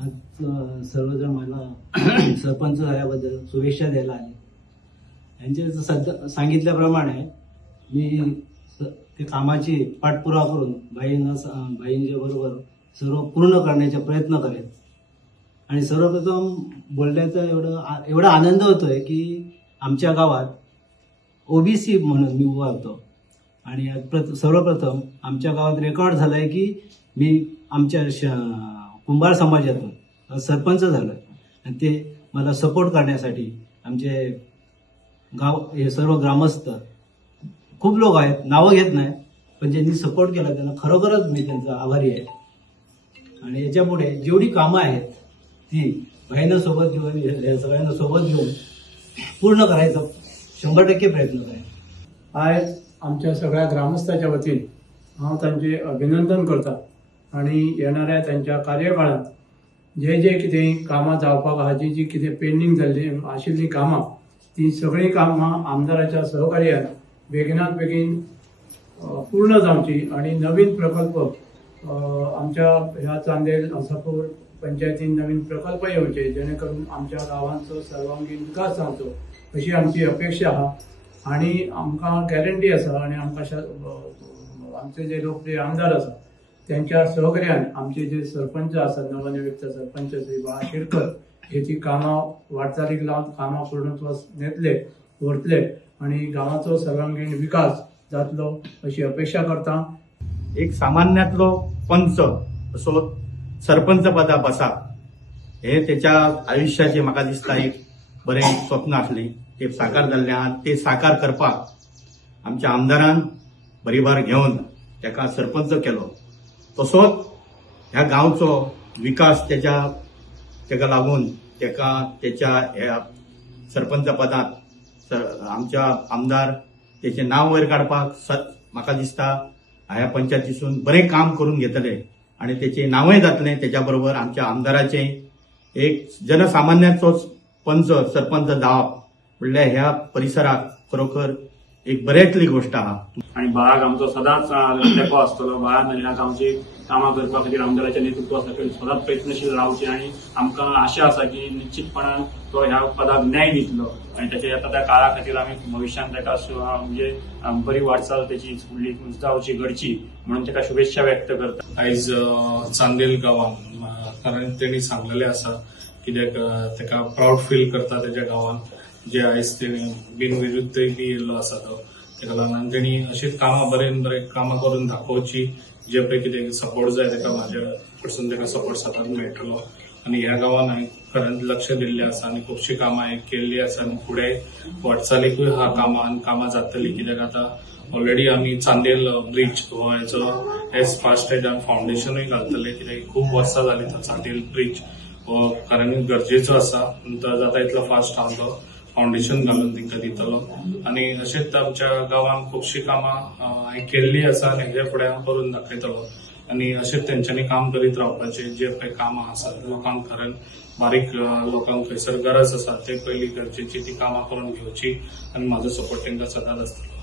आज सर्वजण मला सरपंच झाल्याबद्दल शुभेच्छा द्यायला आले। यांचे सांगितल्याप्रमाणे मी ते कामाची पाठपुरावा करून भाईंच्या बरोबर सर्व पूर्ण करण्याचा प्रयत्न करेन। आणि सर्वप्रथम बोलण्याचा एवढा आनंद होतोय की आमच्या गावात ओबीसी म्हणून मी उभा होतो आणि सर्वप्रथम आमच्या गावात रेकॉर्ड झालाय की मी आमच्या कुंभार समाजातून सरपंच झालोय आणि ते मला सपोर्ट करण्यासाठी आमचे गाव हे सर्व ग्रामस्थ खूप लोक आहेत, नावं घेत नाही, पण ज्यांनी सपोर्ट केला त्यांना खरोखरच मी त्यांचा आभारी आहे। आणि याच्यापुढे जेवढी कामं आहेत ती भाईंना सोबत घेऊन या सगळ्यांना सोबत घेऊन पूर्ण करायचा 100% प्रयत्न करेन। आज आमच्या सगळ्या ग्रामस्थांच्या वतीन हांव तांचे अभिनंदन करता आणि येणाऱ्या त्यांच्या कार्यकाळात जे कितें कामां जावपाक हाजी जी कितें पेंडिंग जाल्ली आशिल्लीं कामां ती सगळीं कामां आमदाराच्या सहकार्यान बेगिनात बेगीन पूर्ण जावची आणि नवीन प्रकल्प आमच्या ह्या चांदेल आसापूर पंचायतीन नवीन प्रकल्प येवचे जेणे करून आमच्या गावांचो सर्वांगीण विकास जावचो अशी आमची अपेक्षा आहा। आणि आमकां गॅरंटी आसा आणि आमकां आमचे जे लोकप्रिय आमदार आसा त्यांच्या सहकार्यान आमचे जे सरपंच आसात नवनियुक्त सरपंच श्री बाळा शिरकर हे ती कामां वाटचालीक लावन कामां पूर्णत्वास नेतले व्हरतले आणि गावाचो सर्वांगीण विकास जातलो अशी अपेक्षा करता। एक सामान्यातलो पंच असो सरपंच पदा बसा हे त्याच्या आयुष्याचे म्हाका दिसता एक बरें स्वप्न आसली, ते साकार जाल्ल्यान ते साकार करपाक आमच्या आमदारान भरीभार घेवन ताका सरपंच केलो। तसोच ह्या गांवचो विकास तेका लागून तेका त्याच्या ह्या सरपंच पदांत आमच्या आमदार त्याचे नाव वयर काडपाक म्हाका दिसता ह्या पंचायतीसून बरें काम करून घेतले आणि त्याचे नावय जातले। त्याच्या बरोबर आमच्या आमदाराचे एक जनसामान्याचो पंच सरपंच जावप म्हणल्यार ह्या परिसराक खरोखर एक बरेतली गोष्ट आहा। आणि बाळाक आमचो सदांच तेंको आसतलो। बाळान ह्या गांवची कामां करपा खातीर आमदाराच्या नेतृत्वा सकयल सदांच प्रयत्नशील रावचे आणि आमकां आशा आसा की निश्चितपणान तो ह्या पदाक न्याय दितलो आणि त्याच्या येता त्या काळा खातीर आमी भविष्यात ताका म्हणजे बरी वाटचाल त्याची फुडली जावची घडची म्हणून ताका शुभेच्छा व्यक्त करता। आयज चांदेल गांवांत कारण तेणी सांगलेले आसा कित्याक ताका प्राऊड फील करता त्याच्या गांवांत जे आयज तेणी बिनविरुद्धय बी येयल्लो आसा तो ताका लागून तेणी अशीच कामां बरें कामां करून दाखोवची जे पळय कितें सपोर्ट जाय ताका म्हाज्या कडसून ताका सपोर्ट सतत मेळटलो। आणि ह्या गांवांत हांवें खरेंच लक्ष दिल्लें आसा आणि खुबशीं कामां हांवें केल्लीं आसा आणि फुडें वाटचालीकूय ह्या कामां जातलीं कित्याक आतां ऑलरेडी आमी चांदेल ब्रिज हो हेचो एज फास्ट एज फाउंडेशनूय घालतले कित्याक खूब वर्सां जालीं तो चांदेल ब्रिज हो कारण गरजेचो आसा। जाता तितलो फास्ट हांव तो फाउंडेशन घालून तांकां दितलो आणि अशेंच आमच्या गांवांत खुबशीं कामां हांवें केल्लीं आसा आनी हेजे फुडें हांव करून दाखयतलो आणि अशेंच तेंच्यांनी काम करीत रावपाचें। जे पळय कामां आसात लोकांक खरें बारीक लोकांक खंयसर गरज आसा ते पयलीं गरजेची ती कामां करून घेवची आणि म्हाजो सपोर्ट तांकां सदांच आसतलो।